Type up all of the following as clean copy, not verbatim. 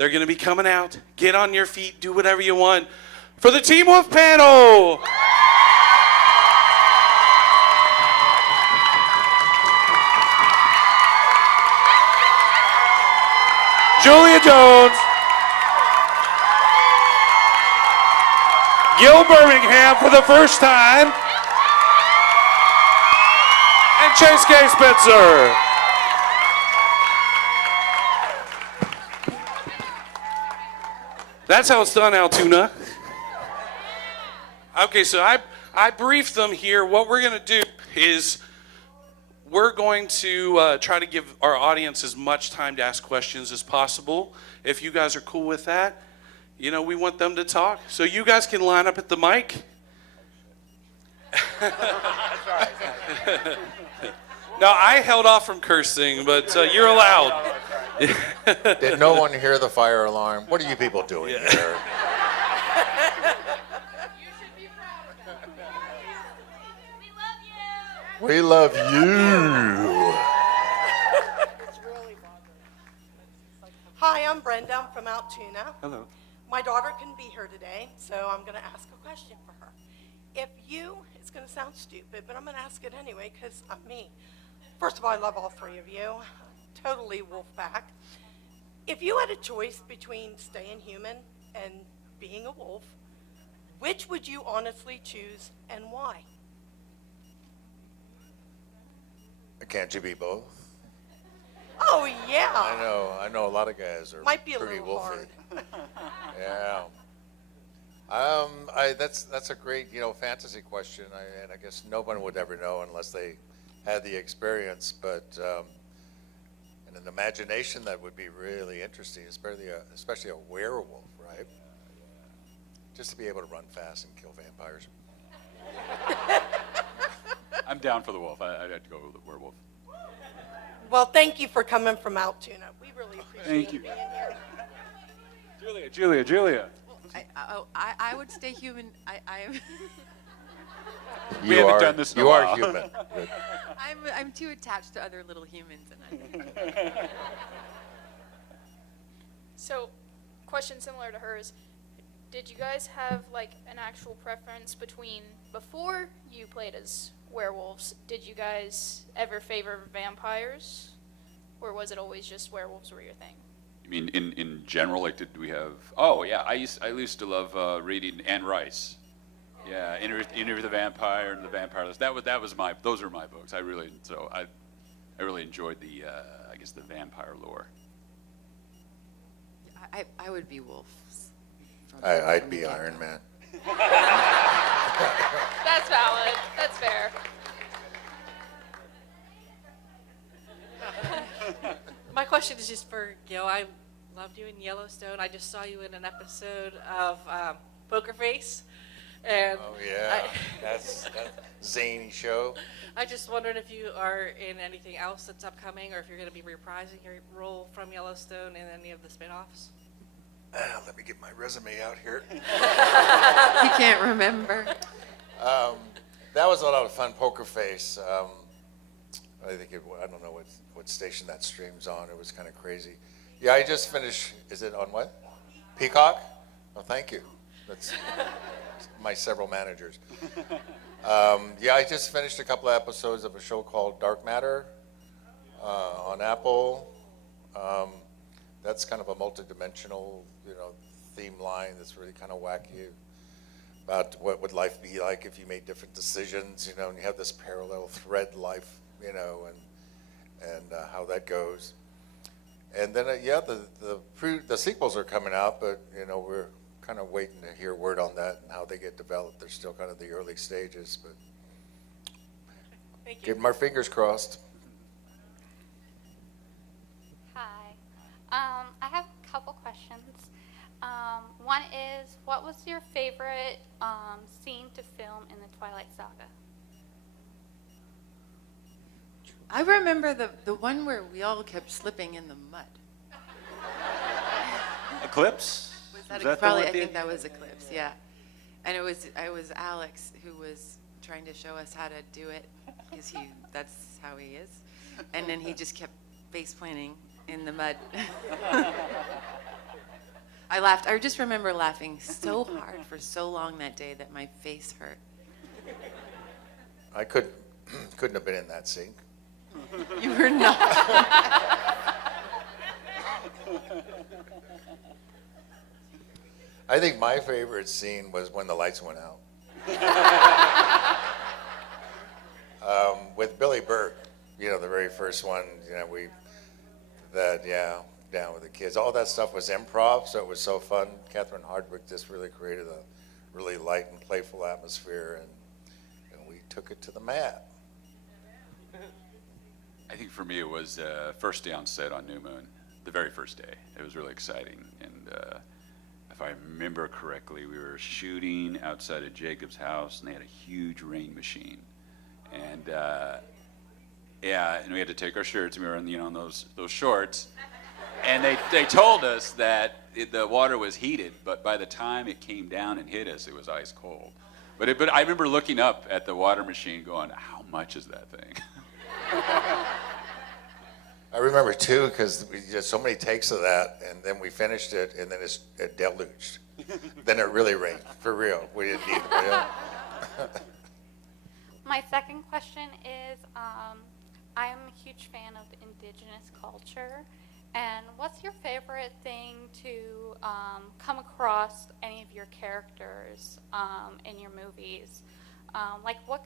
They're going to be coming out. Get on your feet. Do whatever you want. For the Teen Wolf panel. Julia Jones. Gil Birmingham for the first time. And Chaske Spencer. That's how it's done, Altoona. Okay, so I briefed them here. What we're going to do is we're going to try to give our audience as much time to ask questions as possible. If you guys are cool with that, you know, we want them to talk. So you guys can line up at the mic. No, I held off from cursing, but you're allowed. Did no one hear the fire alarm? What are you people doing here? You should be proud of them. We love you. We love you. Hi, I'm Brenda. I'm from Altoona. Hello. My daughter couldn't be here today, so I'm going to ask a question for her. It's going to sound stupid, but I'm going to ask it anyway because I'm me. First of all, I love all three of you. Totally wolf pack. If you had a choice between staying human and being a wolf, which would you honestly choose and why? Can't you be both? Oh, yeah. I know a lot of guys are Might be a pretty little wolfy. hard. Yeah. That's a great, fantasy question. And I guess no one would ever know unless they had the experience. But in an imagination, that would be really interesting, especially a werewolf, right? Just to be able to run fast and kill vampires. I'm down for the wolf. I'd have to go with the werewolf. Well, thank you for coming from Altoona. We really appreciate Thank you. being here. Julia. I would stay human. We haven't done this in a You while. are human. I'm too attached to other little humans, and So, question similar to hers. Did you guys have like an actual preference between before you played as werewolves? Did you guys ever favor vampires, or was it always just werewolves were your thing? You mean in general? Like, did we have? Oh yeah, I used to love reading Anne Rice. Yeah, Interview with the Vampire and the Vampire List. Those are my books. I really enjoyed the I guess the vampire lore. I would be wolves. I'd be Iron Man. That's valid. That's fair. My question is just for Gil. I loved you in Yellowstone. I just saw you in an episode of Poker Face. And Oh yeah, that's zany show. I just wondered if you are in anything else that's upcoming, or if you're going to be reprising your role from Yellowstone in any of the spin-offs. Let me get my resume out here. He can't remember. That was a lot of fun. Poker Face. I don't know what station that streams on. It was kind of crazy. Yeah, I just finished. Is it on what? Peacock? Oh, thank you. That's my several managers. Yeah, I just finished a couple of episodes of a show called Dark Matter on Apple. That's kind of a multi-dimensional, theme line that's really kind of wacky about what would life be like if you made different decisions, and you have this parallel thread life, and how that goes. And then, the sequels are coming out, but, we're kind of waiting to hear word on that and how they get developed. They're still kind of the early stages, but Thank you. getting our fingers crossed. Hi. I have a couple questions. One is, what was your favorite scene to film in the Twilight Saga? I remember the one where we all kept slipping in the mud. Eclipse? Was that the probably? one I at the think end? that was Eclipse. Yeah, and it was Alex who was trying to show us how to do it because that's how he is, and then he just kept face planting in the mud. I laughed. I just remember laughing so hard for so long that day that my face hurt. I couldn't have been in that scene. You were not. I think my favorite scene was when the lights went out. With Billy Burke, the very first one, down with the kids. All that stuff was improv, so it was so fun. Catherine Hardwick just really created a really light and playful atmosphere, and we took it to the mat. I think for me it was first day on set on New Moon, the very first day. It was really exciting, and if I remember correctly, we were shooting outside of Jacob's house, and they had a huge rain machine, and and we had to take our shirts, and we were in those shorts, and they told us that the water was heated, but by the time it came down and hit us, it was ice cold. But I remember looking up at the water machine, going, "How much is that thing?" I remember too, because we did so many takes of that, and then we finished it, and then it deluged. Then it really rained, for real. We didn't need the rain. My second question is, I'm a huge fan of Indigenous culture, and what's your favorite thing to come across any of your characters in your movies? Like what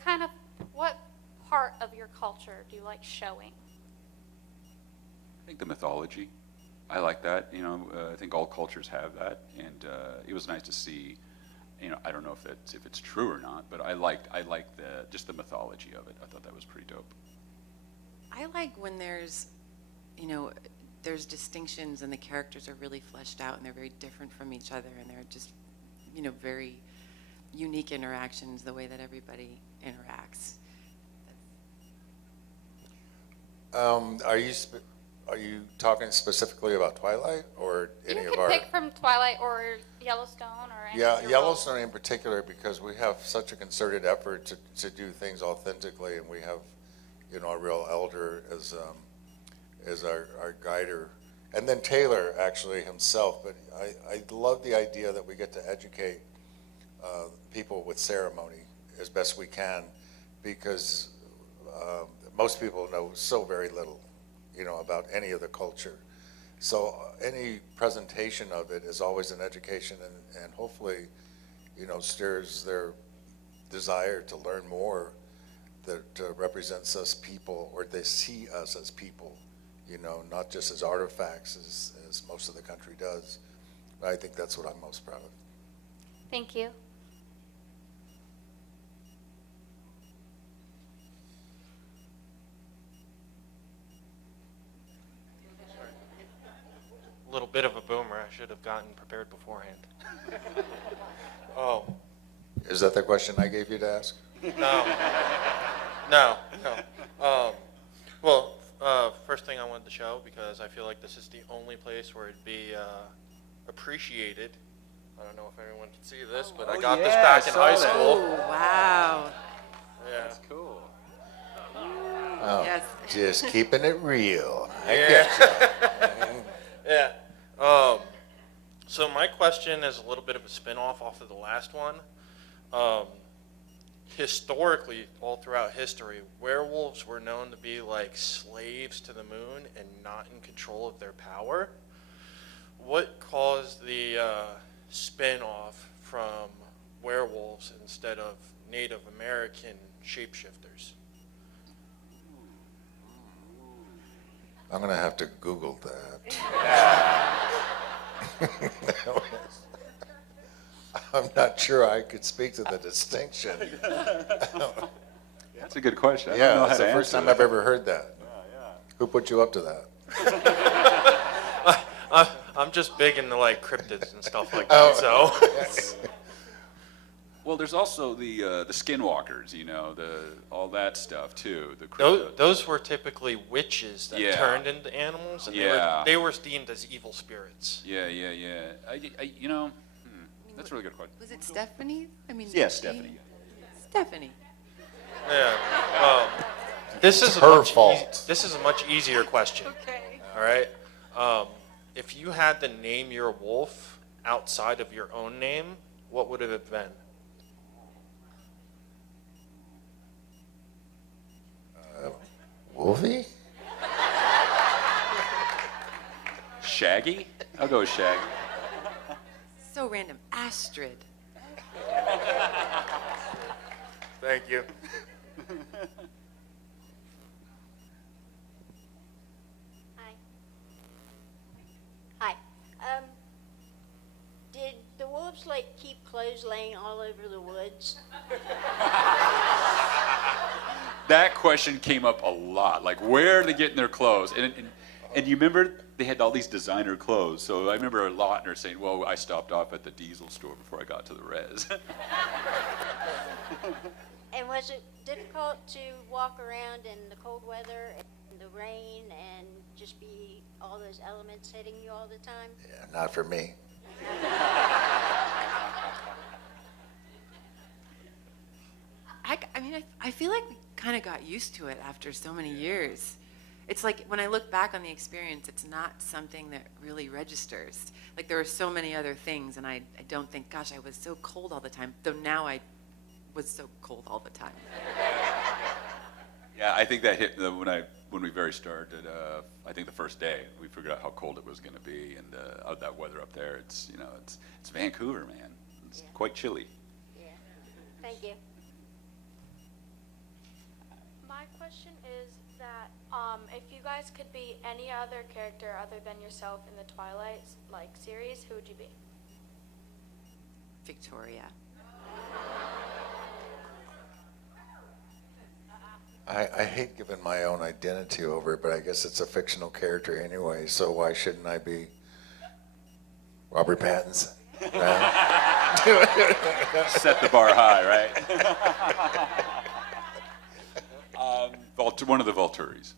part of your culture do you like showing? I think the mythology. I like that. I think all cultures have that, and it was nice to see. I don't know if it's true or not, but I liked just the mythology of it. I thought that was pretty dope. I like when there's distinctions and the characters are really fleshed out and they're very different from each other, and they're just, very unique interactions, the way that everybody interacts. Are you talking specifically about Twilight or any You of can our? pick from Twilight or Yellowstone or any Yeah, of your Yellowstone in particular, because we have such a concerted effort to do things authentically, and we have, a real elder as our guider, and then Taylor actually himself. But I love the idea that we get to educate people with ceremony as best we can, because most people know so very little, about any of the culture. So any presentation of it is always an education, and hopefully, stirs their desire to learn more, that represents us people, or they see us as people, not just as artifacts as most of the country does. But I think that's what I'm most proud of. Thank you. Little bit of a boomer. I should have gotten prepared beforehand. Oh, Is that the question I gave you to ask? no. First thing I wanted to show, because I feel like this is the only place where it'd be appreciated. I don't know if anyone can see this, but I got this back in high school. Oh, wow. Yeah. That's cool. Oh, Yes. just keeping it real. I Yeah. get you. Yeah. So my question is a little bit of a spin-off off of the last one. Historically, all throughout history, werewolves were known to be like slaves to the moon and not in control of their power. What caused the spin-off from werewolves instead of Native American shapeshifters? I'm going to have to Google that. I'm not sure I could speak to the distinction. That's a good question. I don't Yeah, know how it's to the first answer time that. I've ever heard that. Who put you up to that? I'm just big into like cryptids and stuff like that, so. Well, there's also the skinwalkers, all that stuff too. Those were typically witches that Yeah. turned into animals, and Yeah. they were deemed as evil spirits. Yeah. That's a really good question. Was it Stephanie? Yes, Stephanie. Stephanie. Yeah. This is her fault. This is a much easier question. Okay. All right. If you had to name your wolf, outside of your own name, what would it have been? Wolfie? Shaggy? I'll go with Shaggy. So random. Astrid. Thank you. Hi. Did the wolves like keep clothes laying all over the woods? That question came up a lot. Like, where are they getting their clothes? And you remember they had all these designer clothes. So I remember a lot and her saying, well, I stopped off at the diesel store before I got to the res. And was it difficult to walk around in the cold weather and the rain and just be all those elements hitting you all the time? Yeah, not for me. I feel like we kind of got used to it after so many years. It's like when I look back on the experience, it's not something that really registers. Like there were so many other things, and I don't think, gosh, I was so cold all the time. Though now I was so cold all the time. Yeah, I think that hit when we very started. I think the first day we figured out how cold it was going to be, and that weather up there. It's it's Vancouver, man. It's quite chilly. Yeah. Thank you. My question is that if you guys could be any other character other than yourself in the Twilight series, who would you be? Victoria. I hate giving my own identity over, but I guess it's a fictional character anyway, so why shouldn't I be Robert Pattinson? Right? Set the bar high, right? One of the Volturis.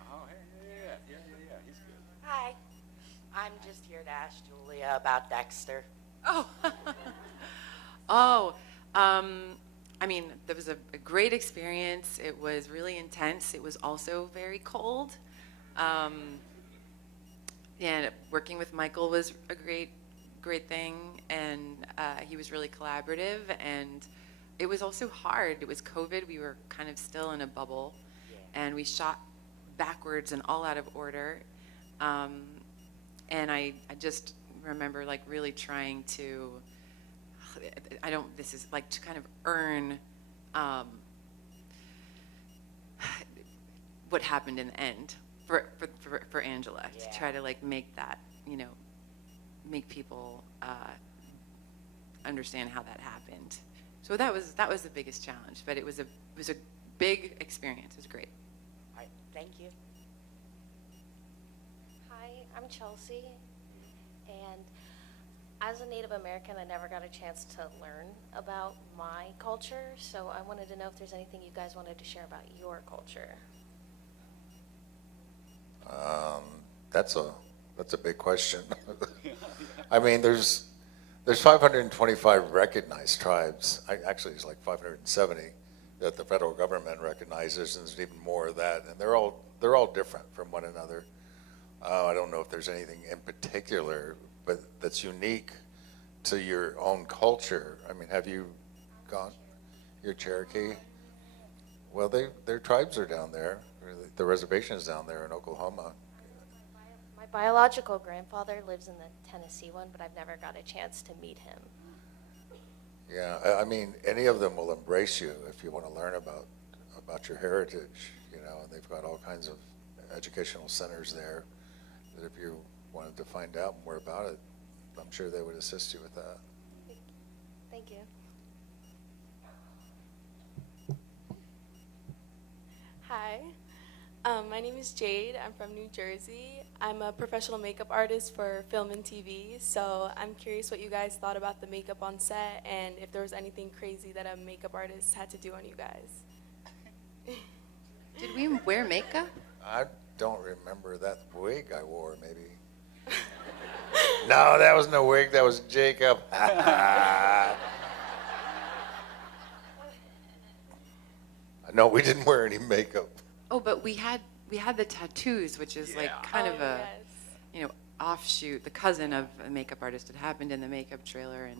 Oh, hey, yeah, he's good. Hi. I'm just here to ask Julia about Dexter. Oh. I mean, there was a great experience. It was really intense. It was also very cold. And working with Michael was a great thing. And he was really collaborative. And it was also hard. It was COVID. We were kind of still in a bubble. Yeah. And we shot backwards and all out of order. And I just remember like really trying to, this is like to kind of earn what happened in the end for Angela, yeah. To try to like make that, make people understand how that happened. So that was the biggest challenge, but it was a big experience. It was great. All right, thank you. Hi, I'm Chelsea, and as a Native American, I never got a chance to learn about my culture, so I wanted to know if there's anything you guys wanted to share about your culture. That's a big question. I mean, there's 525 recognized tribes. Actually, it's like 570 that the federal government recognizes, and there's even more of that, and they're all different from one another. I don't know if there's anything in particular, but that's unique to your own culture. I mean, have you gone? You're Cherokee? Well, their tribes are down there. The reservation is down there in Oklahoma. My biological grandfather lives in the Tennessee one, but I've never got a chance to meet him. Yeah, I mean, any of them will embrace you if you want to learn about your heritage, and they've got all kinds of educational centers there that if you wanted to find out more about it, I'm sure they would assist you with that. Thank you. Hi, my name is Jade. I'm from New Jersey. I'm a professional makeup artist for film and TV, so I'm curious what you guys thought about the makeup on set and if there was anything crazy that a makeup artist had to do on you guys. Did we wear makeup? I don't remember that wig I wore, maybe. No, that was no wig, that was Jacob. No, we didn't wear any makeup. Oh, but we had the tattoos, which is like kind of a, offshoot, the cousin of a makeup artist had happened in the makeup trailer,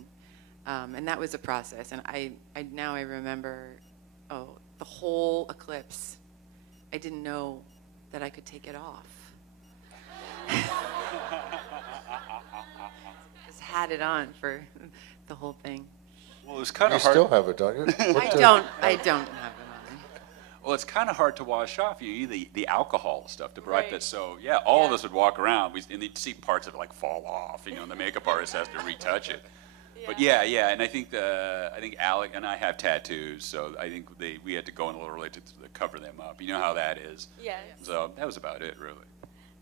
and that was a process. And I remember, the whole eclipse. I didn't know that I could take it off. Just had it on for the whole thing. Well, it was kind You of hard. still have it, don't you? I don't have it on. Well, it's kind of hard to wash off. You need the alcohol stuff to brighten Right. it. So yeah, all of us would walk around, and you'd see parts of it like fall off. And the makeup artist has to retouch it. But yeah, and I think Alec and I have tattoos, so I think we had to go in a little early to cover them up. You know how that is. Yes. So that was about it, really.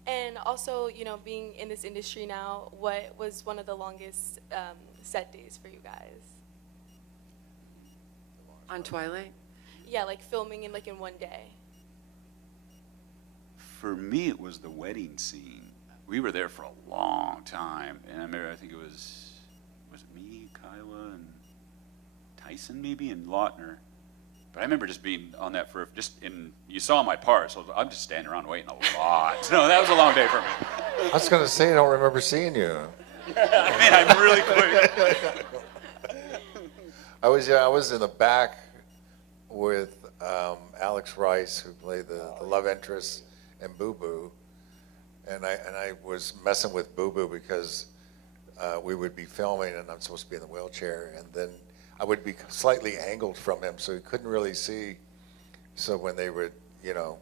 And also, being in this industry now, what was one of the longest set days for you guys? On Twilight? Yeah, like filming in in one day. For me, it was the wedding scene. We were there for a long time, and I remember, I think it was it me, Kiowa, and Tyson maybe, and Lautner. But I remember just being on that you saw my part, so I'm just standing around waiting a lot. So that was a long day for me. I was going to say, I don't remember seeing you. Man, I'm really quick. I was in the back with Alex Rice, who played the love interest, and Boo Boo, and I was messing with Boo Boo because we would be filming, and I'm supposed to be in the wheelchair, and then I would be slightly angled from him, so he couldn't really see. So when they would,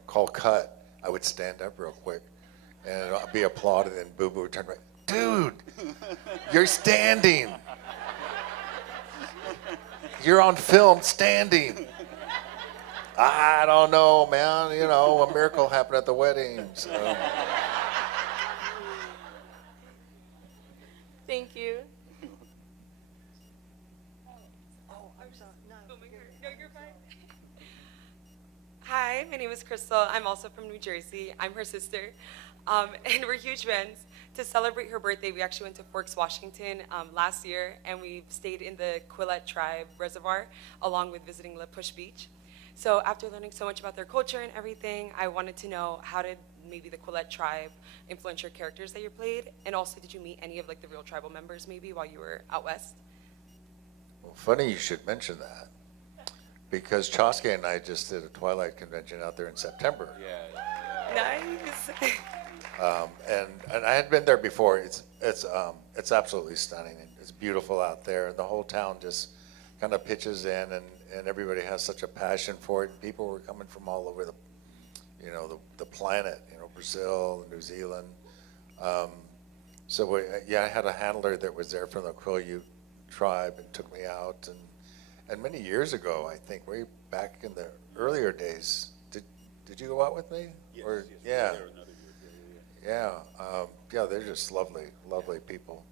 call cut, I would stand up real quick, and I'd be applauded, and Boo Boo would turn around, dude, you're standing. You're on film standing. I don't know, man. A miracle happened at the wedding. So. Thank you. Hi, my name is Crystal. I'm also from New Jersey. I'm her sister. And we're huge fans. To celebrate her birthday, we actually went to Forks, Washington last year, and we stayed in the Quillette Tribe Reservoir, along with visiting La Push Beach. So after learning so much about their culture and everything, I wanted to know, how did maybe the Quillette Tribe influence your characters that you played? And also, did you meet any of the real tribal members maybe while you were out west? Well, funny you should mention that, because Chaske and I just did a Twilight convention out there in September. Nice. And I had been there before. It's absolutely stunning. It's beautiful out there, and the whole town just kind of pitches in, and everybody has such a passion for it. People were coming from all over the planet, Brazil, New Zealand. So I had a handler that was there from the Quileute tribe and took me out, and many years ago, I think, way back in the earlier days, did you go out with me? Yes, or, yes, yeah. we were there another year. Yeah, they're just lovely, lovely people.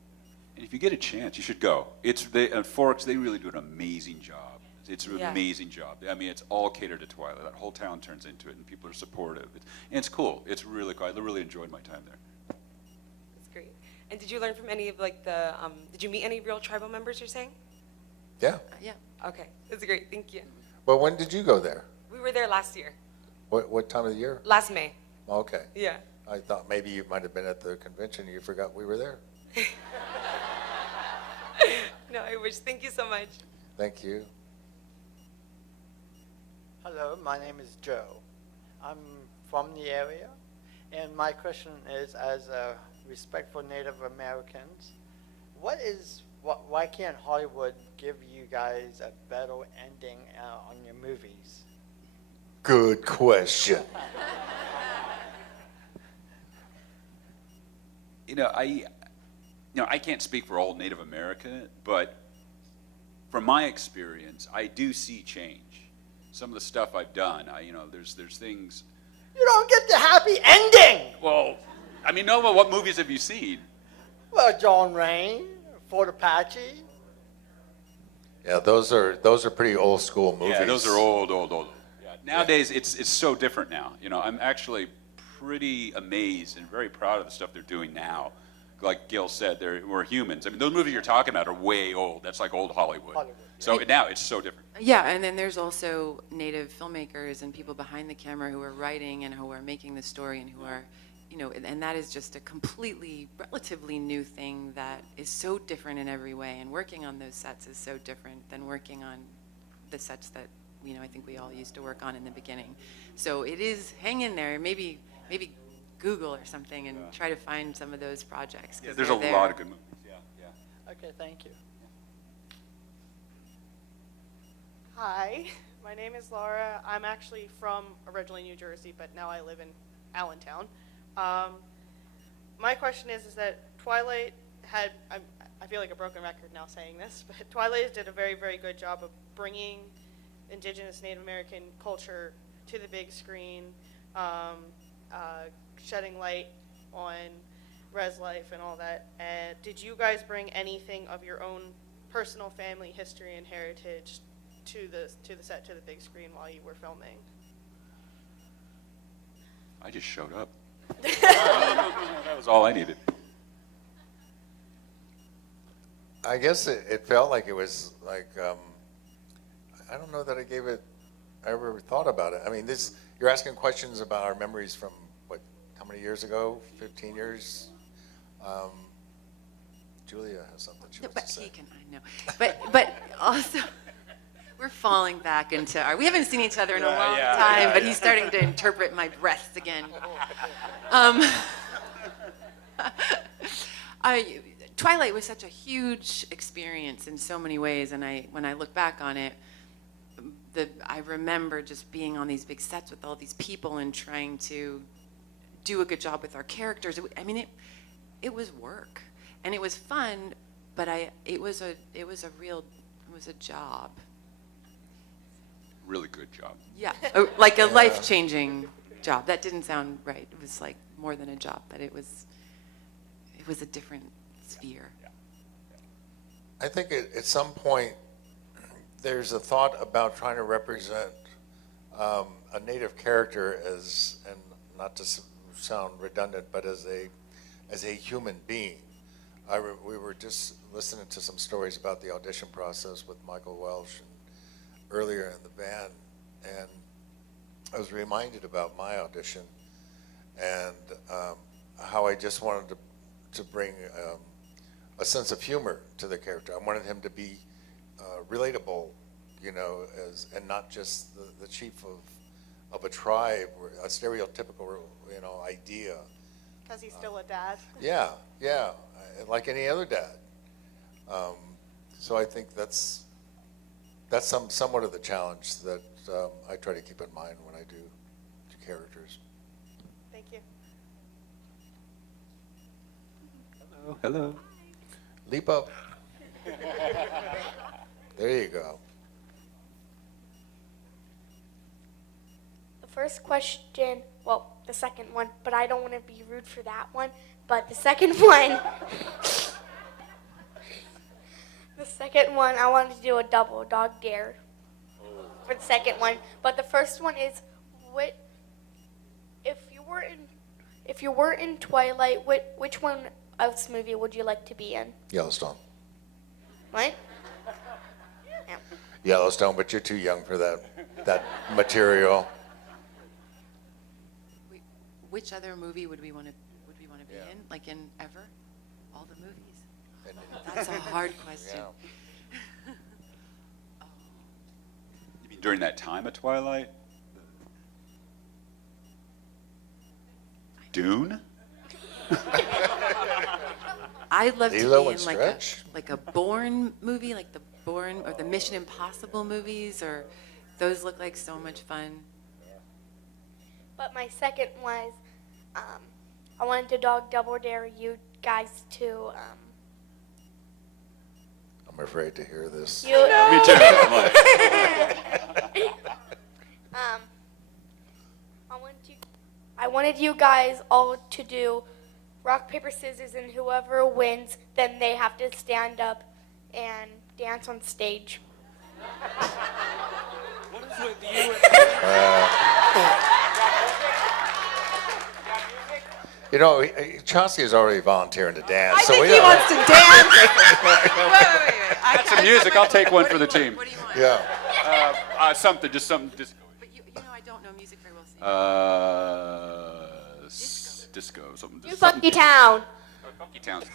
And if you get a chance, you should go. At Forks, they really do an amazing job. It's an amazing job. I mean, it's all catered to Twilight. That whole town turns into it, and people are supportive. And it's cool. It's really cool. I really enjoyed my time there. That's great. And did you learn from any of did you meet any real tribal members, you're saying? Yeah. Yeah. Okay, that's great. Thank you. But when did you go there? We were there last year. What time of the year? Last May. Okay. Yeah. I thought maybe you might have been at the convention and you forgot we were there. No, I wish. Thank you so much. Thank you. Hello, my name is Joe. I'm from the area, and my question is, as a respect for Native Americans, why can't Hollywood give you guys a better ending on your movies? Good question. I can't speak for all Native America, but from my experience, I do see change. Some of the stuff I've done, there's things. You don't get the happy ending. Well, what movies have you seen? Well, John Rain, Fort Apache. Yeah, those are pretty old school movies. Yeah, those are old. Yeah. Nowadays, it's so different now. I'm actually pretty amazed and very proud of the stuff they're doing now. Like Gil said, we're humans. I mean, those movies you're talking about are way old. That's like old Hollywood. So now it's so different. Yeah, and then there's also Native filmmakers and people behind the camera who are writing and who are making the story and who are you know, and that is just a completely, relatively new thing that is so different in every way. And working on those sets is so different than working on the sets that, you know, I think we all used to work on in the beginning. So it is, hang in there, maybe Google or something and try to find some of those projects. Yeah, there's a lot of good movies. Okay, thank you. Hi, my name is Laura. I'm actually from originally New Jersey, but now I live in Allentown. My question is that Twilight had, I feel like a broken record now saying this, but Twilight did a very, very good job of bringing Indigenous Native American culture to the big screen, shedding light on res life and all that. Did you guys bring anything of your own personal family history and heritage to the set, to the big screen while you were filming? I just showed up. That was all I needed. I guess it felt like it was like, I don't know that I ever thought about it. I mean, you're asking questions about our memories from, how many years ago? 15 years? Julia has something she wants to say. He can, I know. But also, we're falling back into we haven't seen each other in a long time, but he's starting to interpret my breaths again. Twilight was such a huge experience in so many ways, and when I look back on it, I remember just being on these big sets with all these people and trying to do a good job with our characters. I mean, it was work, and it was fun, but it was a job. Really good job. Yeah, like a life-changing job. That didn't sound right. It was like more than a job. That it was a different sphere. I think at some point there's a thought about trying to represent a native character as, and not to sound redundant, but as a human being. We were just listening to some stories about the audition process with Michael Welsh and earlier in the van, and I was reminded about my audition and how I just wanted to bring a sense of humor to the character. I wanted him to be relatable, you know, and not just the chief of a tribe, or a stereotypical, you know, idea. Because he's still a dad. Yeah, like any other dad. So I think that's somewhat of the challenge that I try to keep in mind when I do characters. Thank you. Hello. Leap up. There you go. The first question, well, the second one, but I don't want to be rude for that one, but the second one, I wanted to do a double dog dare for the second one, but the first one is, if you were in Twilight, which one of this movie would you like to be in? Yellowstone. What? Yeah. Yellowstone, but you're too young for that material. Which other movie would we want to be in? Like in ever? All the movies? That's a hard question. Yeah. You mean during that time of Twilight? Dune? I'd love Lilo to be in like a Bourne movie, like the Bourne or the Mission Impossible movies, or those look like so much fun. But my second was, I wanted to double dare you guys to, I'm afraid to hear this. Me too. I wanted you guys all to do rock, paper, scissors, and whoever wins, then they have to stand up and dance on stage. What is with you? You know, Chaske is already volunteering to dance. I think he wants to dance. Wait. Got some music. I'll take one for the team. What do you want? Yeah. Something, just something. But you know, I don't know music very well. disco. Something. You something Funky Town. Oh, Funky Town. Town.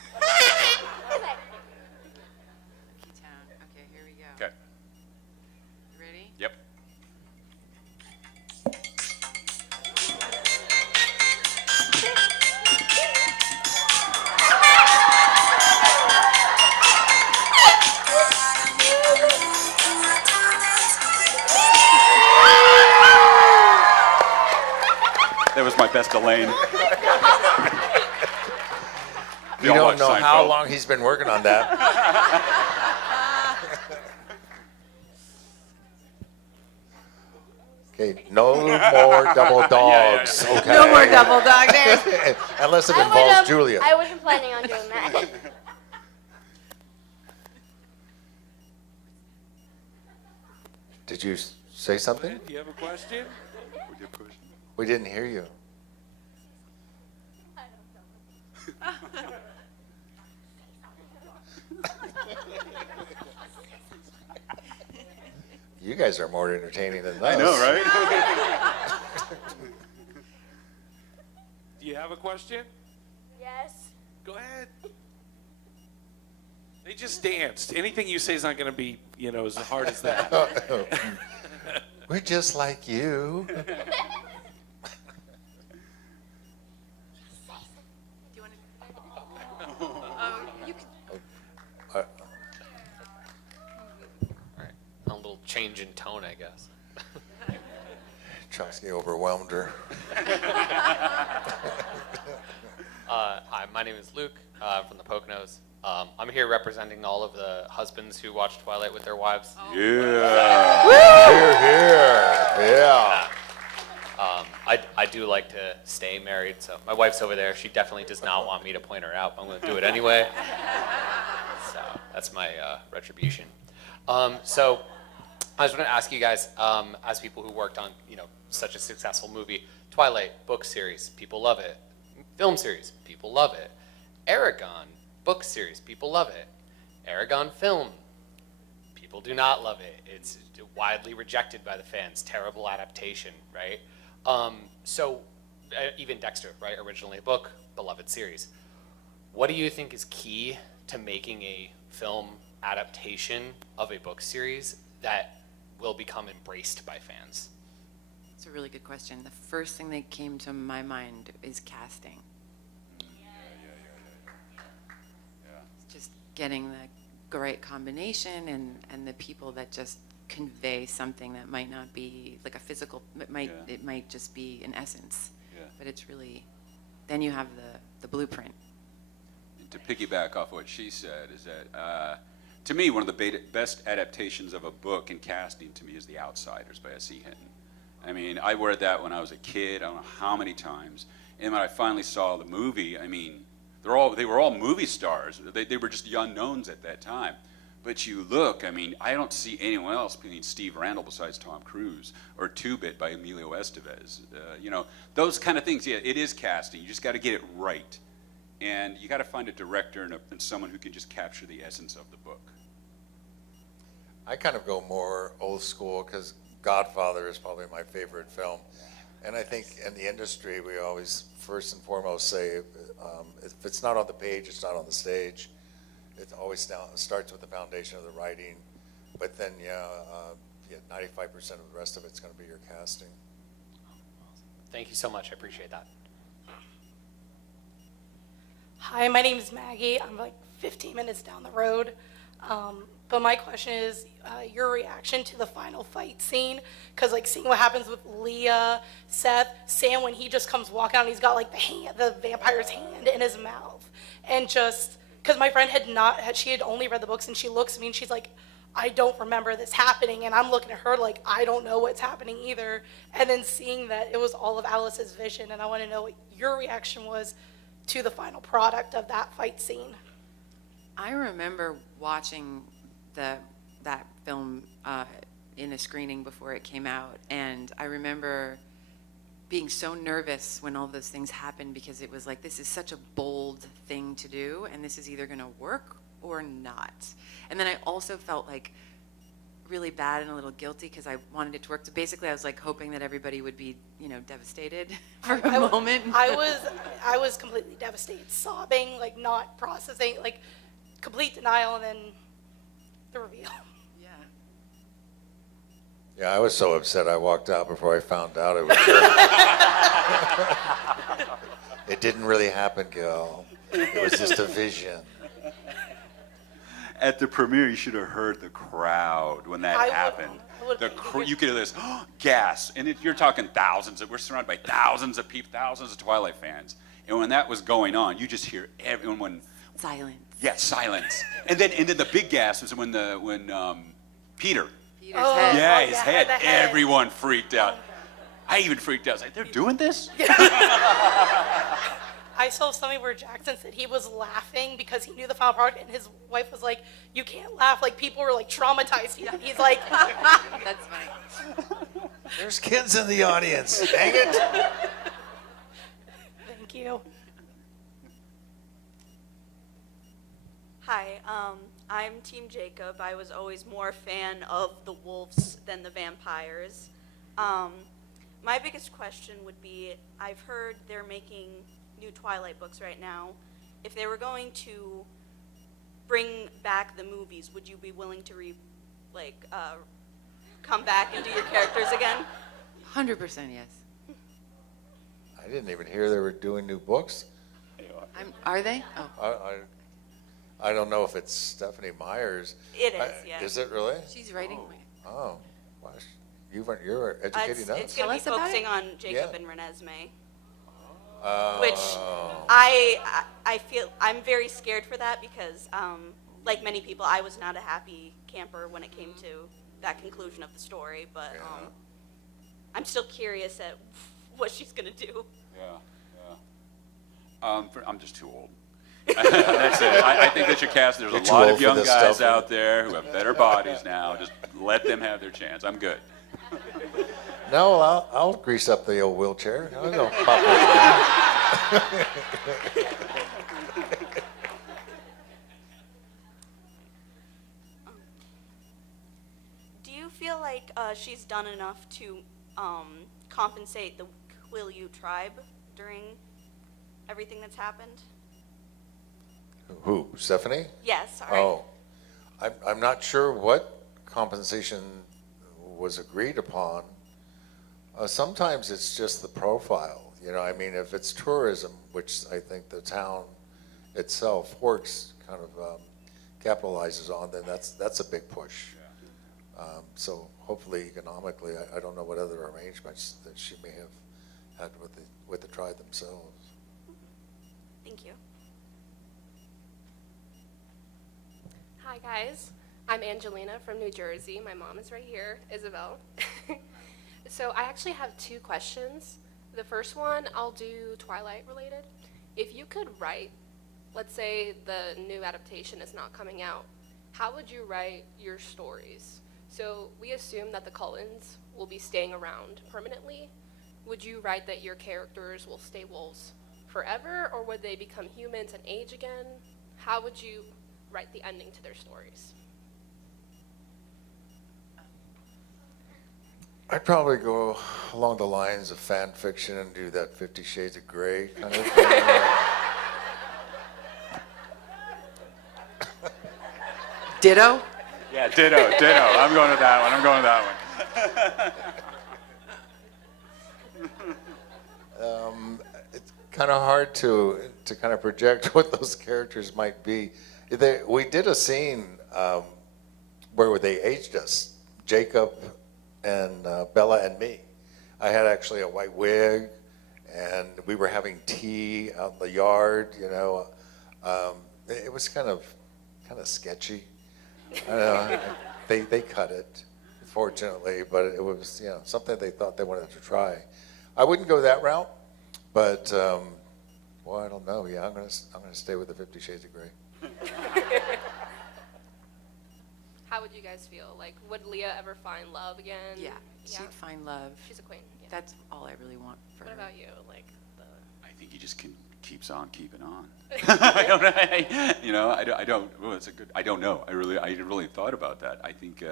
Okay, here we go. Okay. You ready? Yep. That was my best Elaine. You don't know how long he's been working on that. Okay, no more double dogs. Yeah. Okay. No more double dog there. Unless it involves Julia. I wasn't planning on doing that. Did you say something? Do you have a question? We didn't hear you. You guys are more entertaining than us. I know, right? Do you have a question? Yes. Go ahead. They just danced. Anything you say is not going to be, as hard as that. We're just like you. A little change in tone, I guess. Chaske overwhelmed her. Hi, my name is Luke. I'm from the Poconos. I'm here representing all of the husbands who watch Twilight with their wives. Yeah. Here, here. Yeah. I do like to stay married, so my wife's over there. She definitely does not want me to point her out. I'm going to do it anyway. So that's my retribution. So I was going to ask you guys, as people who worked on, such a successful movie, Twilight book series, people love it. Film series, people love it. Aragon book series, people love it. Aragon film, people do not love it. It's widely rejected by the fans. Terrible adaptation, right? So even Dexter, right? Originally a book, beloved series. What do you think is key to making a film adaptation of a book series that will become embraced by fans? It's a really good question. The first thing that came to my mind is casting. It's just getting the right combination and the people that just convey something that might not be like a physical, it might just be an essence. Yeah. But it's really, then you have the blueprint. To piggyback off what she said is that, to me, one of the best adaptations of a book in casting to me is The Outsiders by S.E. Hinton. I mean, I read that when I was a kid, I don't know how many times, and when I finally saw the movie, I mean, they were all movie stars. They were just the unknowns at that time. But you look, I mean, I don't see anyone else playing Steve Randall besides Tom Cruise, or Two-Bit by Emilio Estevez. Those kind of things. Yeah, it is casting. You just got to get it right. And you got to find a director and someone who can just capture the essence of the book. I kind of go more old school because Godfather is probably my favorite film. And I think in the industry, we always first and foremost say, if it's not on the page, it's not on the stage. It always starts with the foundation of the writing. But then, 95% of the rest of it's going to be your casting. Thank you so much. I appreciate that. Hi, my name is Maggie. I'm like 15 minutes down the road. But my question is your reaction to the final fight scene. Because like seeing what happens with Leah, Seth, Sam, when he just comes walking out and he's got like the vampire's hand in his mouth. And just, because my friend she had only read the books and she looks at me and she's like, I don't remember this happening. And I'm looking at her like, I don't know what's happening either. And then seeing that it was all of Alice's vision. And I want to know what your reaction was to the final product of that fight scene. I remember watching that film in a screening before it came out, and I remember being so nervous when all those things happened because it was like, this is such a bold thing to do, and this is either going to work or not. And then I also felt like really bad and a little guilty because I wanted it to work. So basically, I was like hoping that everybody would be, devastated for a moment. I was completely devastated, sobbing, like not processing, like complete denial, and then the reveal. Yeah. Yeah, I was so upset I walked out before I found out it was. It didn't really happen, Gil. It was just a vision. At the premiere, you should have heard the crowd when that happened. You could hear this gas, and you're talking thousands. We're surrounded by thousands of people, thousands of Twilight fans. And when that was going on, you just hear everyone. Silence. Yeah, silence. And then the big gas was when Peter's head. His head. Everyone freaked out. I even freaked out. I was like, they're doing this? I saw something where Jackson said he was laughing because he knew the final product, and his wife was like, "You can't laugh." Like people were like traumatized. He's like, "That's funny." There's kids in the audience. Dang it! Thank you. Hi, I'm Team Jacob. I was always more a fan of the wolves than the vampires. My biggest question would be, I've heard they're making new Twilight books right now. If they were going to bring back the movies, would you be willing to come back and do your characters again? 100% yes. I didn't even hear they were doing new books. Are they? Oh. I don't know if it's Stephanie Meyer's. It is, yeah. Is it really? She's writing. Oh, gosh. You're educating us. It's going to be focusing on Jacob and Reneesme. Oh. Which I feel I'm very scared for that because, like many people, I was not a happy camper when it came to that conclusion of the story. But I'm still curious at what she's going to do. Yeah. I'm just too old. That's it. I think they should cast. There's a lot of young guys out there who have better bodies now. Just let them have their chance. I'm good. No, I'll grease up the old wheelchair. I'll go pop it. Do you feel like she's done enough to compensate the Quileute tribe during everything that's happened? Who, Stephanie? Yes, sorry. Oh, I'm not sure what compensation was agreed upon. Sometimes it's just the profile. I mean, if it's tourism, which I think the town itself works kind of capitalizes on, then that's a big push. So hopefully economically, I don't know what other arrangements that she may have had with the tribe themselves. Thank you. Hi guys, I'm Angelina from New Jersey. My mom is right here, Isabel. So I actually have two questions. The first one, I'll do Twilight related. If you could write, let's say the new adaptation is not coming out, how would you write your stories? So we assume that the Cullens will be staying around permanently. Would you write that your characters will stay wolves forever, or would they become humans and age again? How would you write the ending to their stories? I'd probably go along the lines of fan fiction and do that 50 Shades of Grey kind of thing. Ditto? Yeah, ditto. I'm going to that one. It's kind of hard to kind of project what those characters might be. We did a scene where they aged us, Jacob and Bella and me. I had actually a white wig, and we were having tea out in the yard. It was kind of sketchy. I don't know. They cut it, fortunately, but it was something they thought they wanted to try. I wouldn't go that route, but well, I don't know. Yeah, I'm gonna stay with the 50 Shades of Grey. How would you guys feel? Like, would Leah ever find love again? Yeah, she'd find love. She's a queen. Yeah. That's all I really want for her. What about you? I think he just keeps on keeping on. I don't. Well, it's a good. I don't know. I really thought about that. I think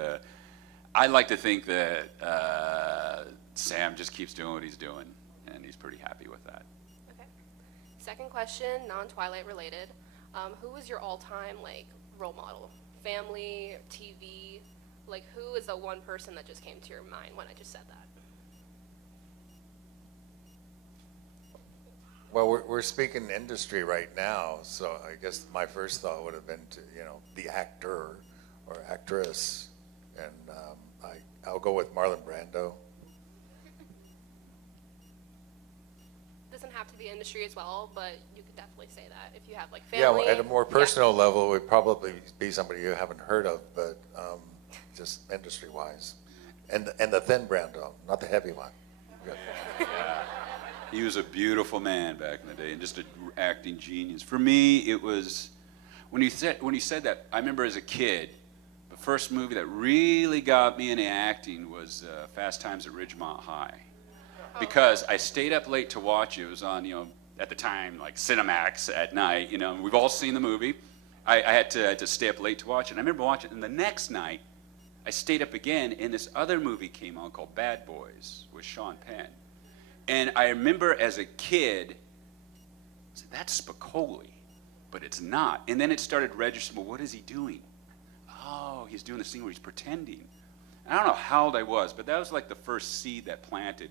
I like to think that Sam just keeps doing what he's doing, and he's pretty happy with that. Okay. Second question, non-Twilight related. Who was your all-time like role model? Family, TV? Like who is the one person that just came to your mind when I just said that? Well, we're speaking industry right now, so I guess my first thought would have been to, the actor or actress, and I'll go with Marlon Brando. Doesn't have to be industry as well, but you could definitely say that if you have like Yeah, family. at a more personal level, it would probably be somebody you haven't heard of, but just industry-wise. And the thin Brando, not the heavy one. Good. He was a beautiful man back in the day, and just an acting genius. For me, it was when he said that. I remember as a kid, the first movie that really got me into acting was Fast Times at Ridgemont High, because I stayed up late to watch it. It was on, at the time, like Cinemax at night. We've all seen the movie. I had to stay up late to watch it. And I remember watching it, and the next night, I stayed up again, and this other movie came on called Bad Boys with Sean Penn. And I remember as a kid, I said, that's Spicoli, but it's not. And then it started registering, well, what is he doing? Oh, he's doing this thing where he's pretending. I don't know how old I was, but that was like the first seed that planted.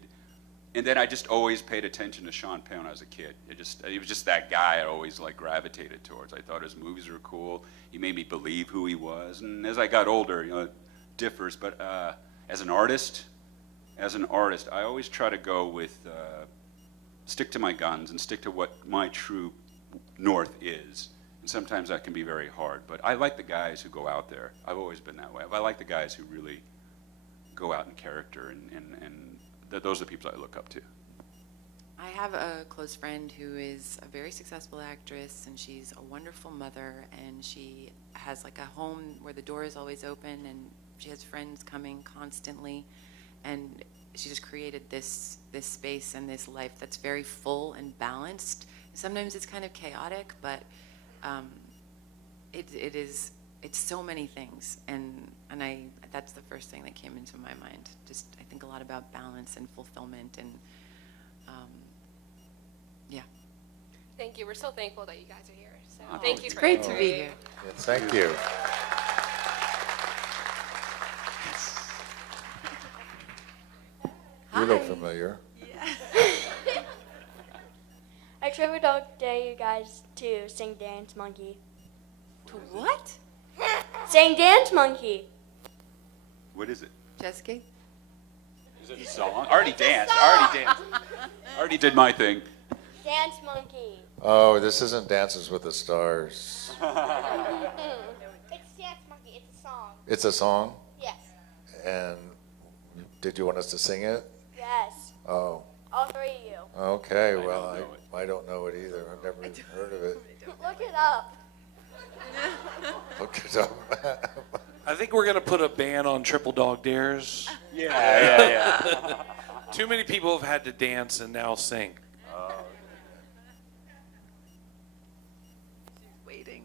And then I just always paid attention to Sean Penn when I was a kid. He was just that guy I always gravitated towards. I thought his movies were cool. He made me believe who he was. And as I got older, it differs. But as an artist, I always try to go with, stick to my guns and stick to what my true north is. And sometimes that can be very hard. But I like the guys who go out there. I've always been that way. I like the guys who really go out in character, and those are the people I look up to. I have a close friend who is a very successful actress, and she's a wonderful mother, and she has like a home where the door is always open, and she has friends coming constantly. And she just created this space and this life that's very full and balanced. Sometimes it's kind of chaotic, but it's so many things. And that's the first thing that came into my mind. Just I think a lot about balance and fulfillment, and yeah. Thank you. We're so thankful that you guys are here. So Oh, thank you. it's for great to everything. be here. Yes, thank you. You look familiar. I Trevor Dog dare you guys to sing Dance Monkey. To what? Sing Dance Monkey. What is it? Chaske? Is it a song? I already danced. Already did my thing. Dance Monkey. Oh, this isn't Dances with the Stars. It's Dance Monkey. It's a song. It's a song? Yes. And did you want us to sing it? Yes. Oh. All three of you. Okay, well, I don't know it either. I've never heard of it. Look it up. Look it up. I think we're going to put a ban on triple dog dares. Yeah. Too many people have had to dance and now sing. Waiting.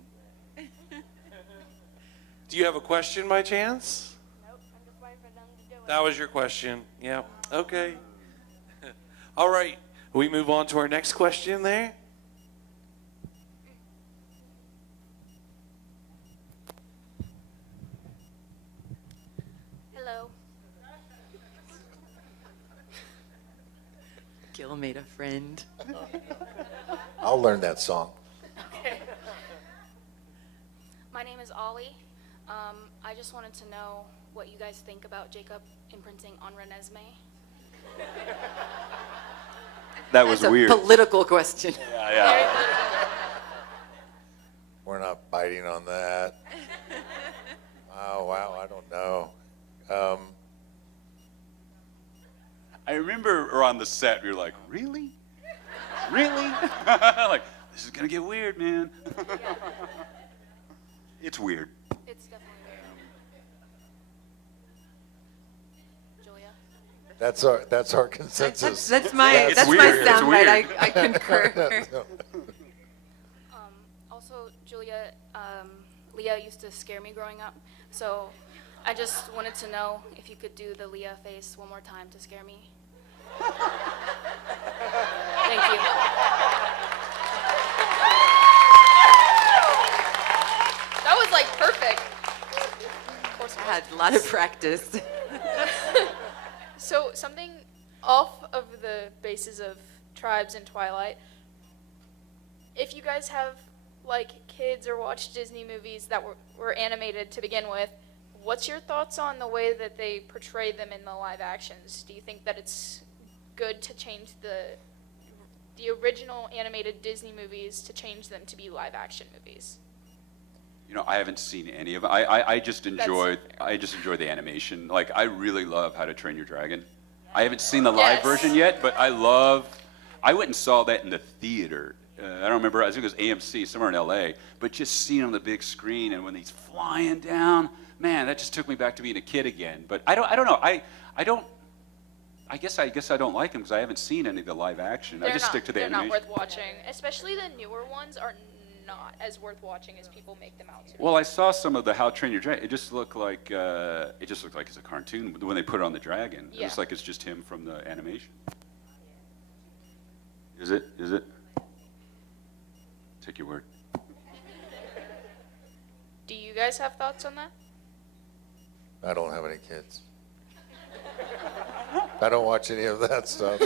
Do you have a question by chance? Nope. I'm just waiting for them to do it. That was your question. Yeah. Okay. All right. We move on to our next question there. Hello. Gil made a friend. I'll learn that song. My name is Ollie. I just wanted to know what you guys think about Jacob imprinting on Reneesme. That was That's weird. a political question. Yeah. We're not biting on that. Oh, wow, I don't know. I remember on the set, we were like, really? Really? Like, this is going to get weird, man. It's weird. It's definitely weird. Julia? That's our consensus. That's my It's that's weird. my It's soundbite. weird. I concur. Also, Julia, Leah used to scare me growing up. So I just wanted to know if you could do the Leah face one more time to scare me. Thank you. That was like perfect. Of course it I had a lot of practice. So something off of the basis of tribes in Twilight. If you guys have like kids or watch Disney movies that were animated to begin with, what's your thoughts on the way that they portray them in the live actions? Do you think that it's good to change the original animated Disney movies to change them to be live action movies? You know, I haven't seen any of it. I just enjoy the animation. Like, I really love How to Train Your Dragon. I haven't seen the live version yet, but I went and saw that in the theater. I don't remember, I think it was AMC, somewhere in LA, but just seeing it on the big screen and when he's flying down, man, that just took me back to being a kid again. But I don't know. I guess I don't like them because I haven't seen any of the live action. I just stick to the animation. They're not worth watching. Especially the newer ones are not as worth watching as people make them out to be. Well, I saw some of the How to Train Your Dragon. It just looked like it's a cartoon when they put it on the dragon. Yeah. It looks like it's just him from the animation. Is it? Take your word. Do you guys have thoughts on that? I don't have any kids. I don't watch any of that stuff.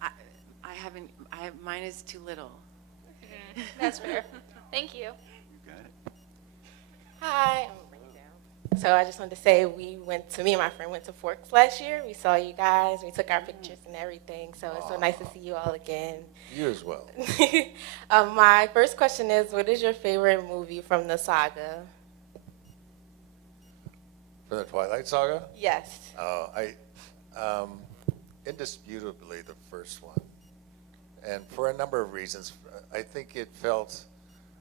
I haven't. Mine is too little. That's fair. Thank you. Hi. So I just wanted to say me and my friend went to Forks last year. We saw you guys. We took our pictures and everything. So it's so nice to see you all again. You as well. My first question is, what is your favorite movie from the saga? From the Twilight Saga? Yes. Indisputably the first one. And for a number of reasons. I think it felt,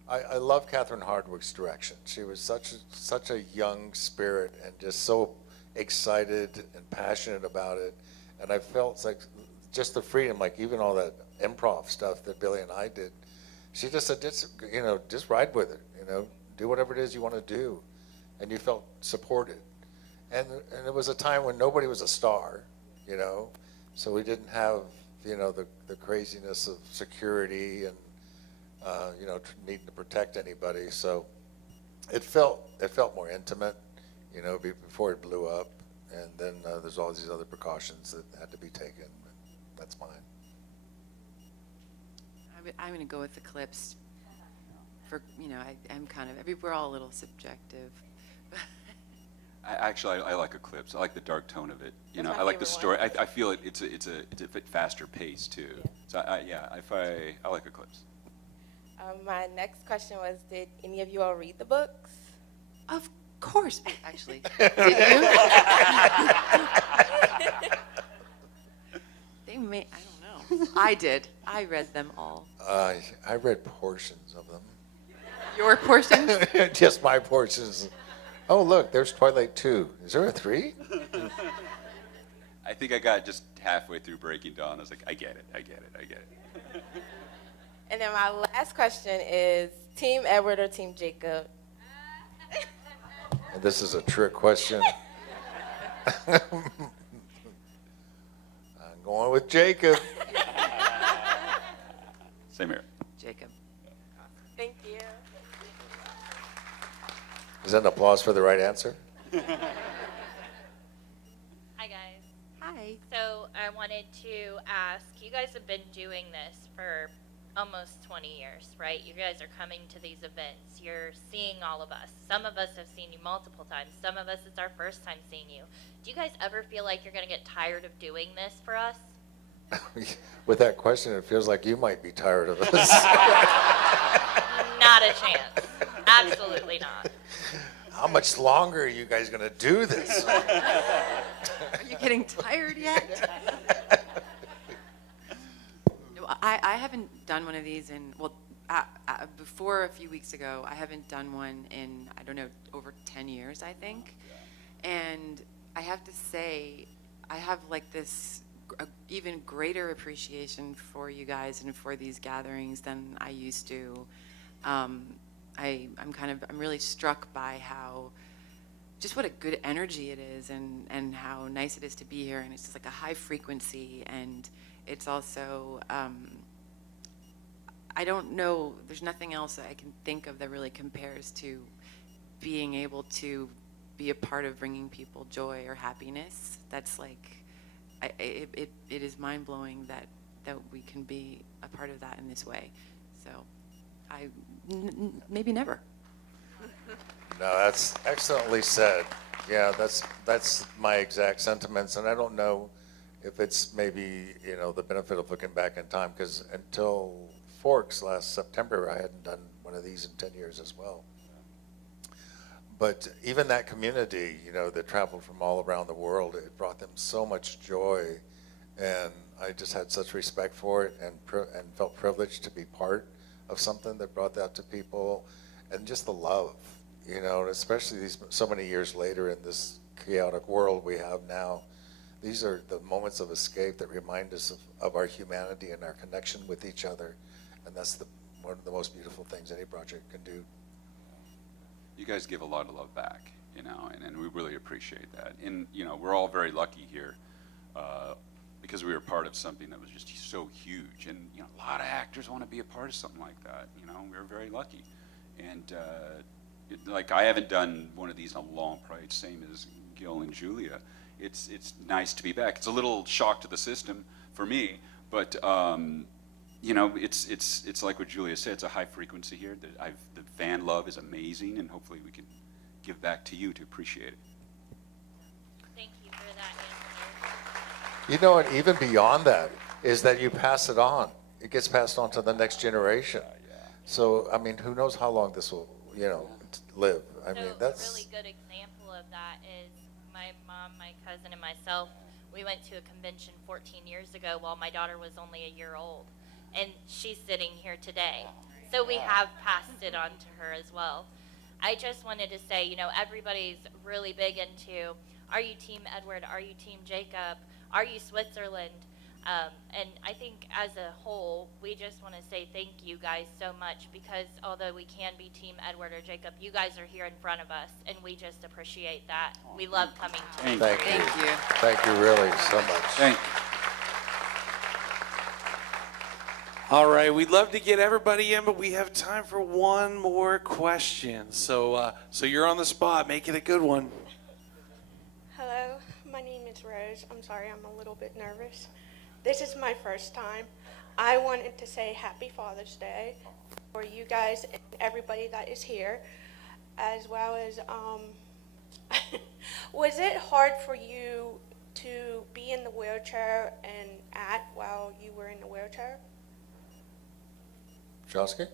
I love Catherine Hardwicke's direction. She was such a young spirit and just so excited and passionate about it. And I felt like just the freedom, like even all that improv stuff that Billy and I did, she just said, just ride with it, do whatever it is you want to do. And you felt supported. And it was a time when nobody was a star, so we didn't have, the craziness of security and, needing to protect anybody. So it felt more intimate, before it blew up. And then there's all these other precautions that had to be taken. That's mine. I'm going to go with Eclipse. I'm kind of, we're all a little subjective. I like Eclipse. I like the dark tone of it. I like the story. I feel it's a bit faster pace too. So I like Eclipse. My next question was, did any of you all read the books? Of course. Actually, did you? I don't know. I did. I read them all. I read portions of them. Your portions? Just my portions. Oh, look, there's Twilight 2. Is there a 3? I think I got just halfway through Breaking Dawn. I was like, I get it. And then my last question is, Team Edward or Team Jacob? And this is a trick question. I'm going with Jacob. Same here. Jacob. Thank you. Is that an applause for the right answer? Hi, guys. Hi. So I wanted to ask, you guys have been doing this for almost 20 years, right? You guys are coming to these events. You're seeing all of us. Some of us have seen you multiple times. Some of us, it's our first time seeing you. Do you guys ever feel like you're going to get tired of doing this for us? With that question, it feels like you might be tired of us. Not a chance. Absolutely not. How much longer are you guys going to do this? Are you getting tired yet? No, I haven't done one of these in, before a few weeks ago, I haven't done one in, I don't know, over 10 years, I think. And I have to say, I have like this even greater appreciation for you guys and for these gatherings than I used to. I'm really struck by how, just what a good energy it is, and how nice it is to be here, and it's just like a high frequency, and it's also, I don't know, there's nothing else that I can think of that really compares to being able to be a part of bringing people joy or happiness. That's like, it is mind-blowing that we can be a part of that in this way. So maybe never. No, that's excellently said. Yeah, that's my exact sentiments, and I don't know if it's maybe, the benefit of looking back in time, because until Forks last September, I hadn't done one of these in 10 years as well. But even that community, that traveled from all around the world, it brought them so much joy, and I just had such respect for it, and felt privileged to be part of something that brought that to people, and just the love, especially so many years later in this chaotic world we have now. These are the moments of escape that remind us of our humanity and our connection with each other, and that's one of the most beautiful things any project can do. You guys give a lot of love back, and we really appreciate that. And, we're all very lucky here because we were part of something that was just so huge. And, a lot of actors want to be a part of something like that. We were very lucky. And, I haven't done one of these in a long, probably same as Gil and Julia. It's nice to be back. It's a little shock to the system for me, but it's like what Julia said. It's a high frequency here. The fan love is amazing, and hopefully we can give back to you to appreciate it. Thank you for that answer. And even beyond that is that you pass it on. It gets passed on to the next generation. So, who knows how long this will, live. That's a really good example of that is my mom, my cousin, and myself. We went to a convention 14 years ago while my daughter was only a year old. And she's sitting here today. So we have passed it on to her as well. I just wanted to say, everybody's really big into, are you Team Edward? Are you Team Jacob? Are you Switzerland? And I think as a whole, we just want to say thank you guys so much, because although we can be Team Edward or Jacob, you guys are here in front of us, and we just appreciate that. We love coming to you. Thank you. Thank you really so much. Thank you. All right, we'd love to get everybody in, but we have time for one more question. So you're on the spot. Make it a good one. Hello, my name is Rose. I'm sorry, I'm a little bit nervous. This is my first time. I wanted to say Happy Father's Day for you guys and everybody that is here, as well as, was it hard for you to be in the wheelchair and act while you were in the wheelchair? Chaske?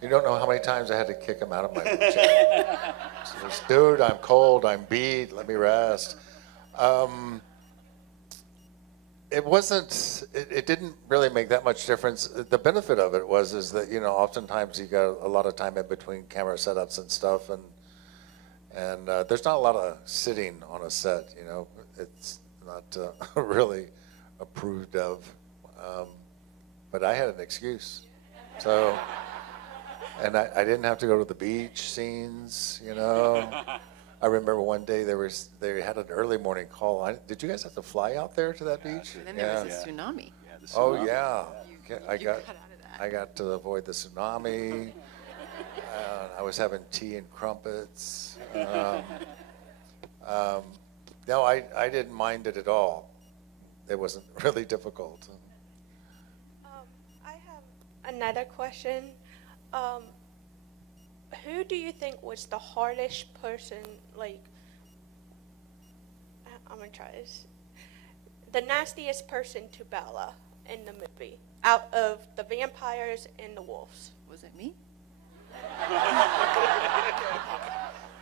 You don't know how many times I had to kick him out of my chair. Says, dude, I'm cold, I'm beat, let me rest. It didn't really make that much difference. The benefit of it is that, oftentimes you got a lot of time in between camera setups and stuff, and there's not a lot of sitting on a set, It's not really approved of. But I had an excuse. So, and I didn't have to go to the beach scenes, I remember one day they had an early morning call. Did you guys have to fly out there to that beach? And then there was a tsunami. Oh yeah. I got to avoid the tsunami. I was having tea and crumpets. No, I didn't mind it at all. It wasn't really difficult. I have another question. Who do you think was the hardest person, I'm gonna try this, the nastiest person to Bella in the movie, out of the vampires and the wolves? Was it me?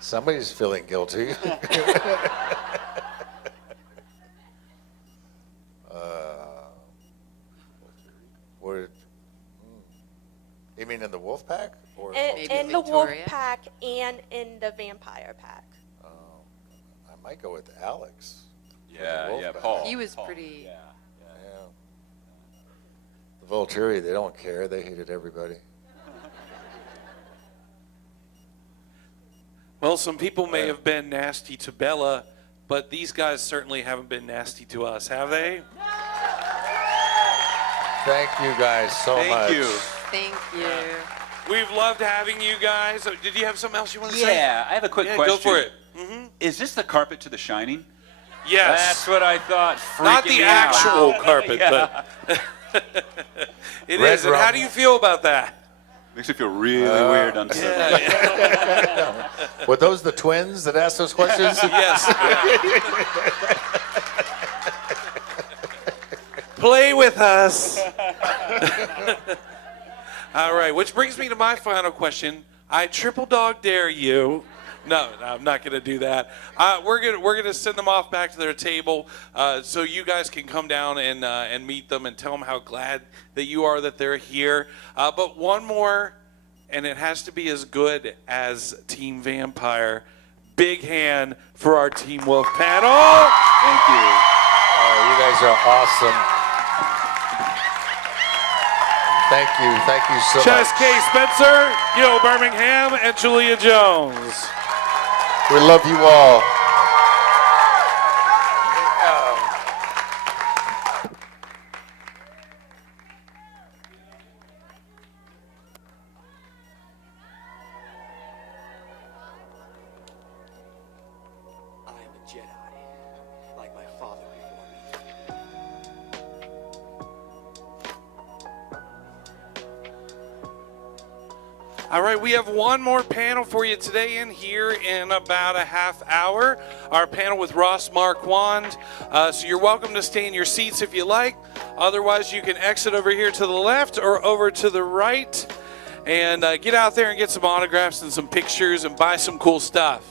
Somebody's feeling guilty. You mean in the wolf pack? Or in the wolf pack and in the vampire pack. I might go with Alex. Yeah, Paul. He was Paul. pretty. Yeah. The Volturi, they don't care. They hated everybody. Well, some people may have been nasty to Bella, but these guys certainly haven't been nasty to us, have they? Thank you guys so much. Thank you. We've loved having you guys. Did you have something else you want to say? Yeah, I have a quick question. Go for it. Is this the carpet to The Shining? Yes. That's what I thought. Not Freaking the me out. actual carpet, Yeah. but it Red is. And how do you feel about that? Makes me feel really weird on Sunday. Were those the twins that asked those questions? Yes. Play with us. All right, which brings me to my final question. I triple dog dare you. No, I'm not going to do that. We're gonna send them off back to their table so you guys can come down and meet them and tell them how glad that you are that they're here. But one more, and it has to be as good as Team Vampire. Big hand for our Team Wolf panel. Thank you. Oh, you guys are awesome. Thank you so much. Chaske Spencer, Gil Birmingham, and Julia Jones. We love you all. I am a Jedi, like my father before me. All right, we have one more panel for you today in here in about a half hour. Our panel with Ross Marquand. So you're welcome to stay in your seats if you like. Otherwise, you can exit over here to the left or over to the right and get out there and get some autographs and some pictures and buy some cool stuff.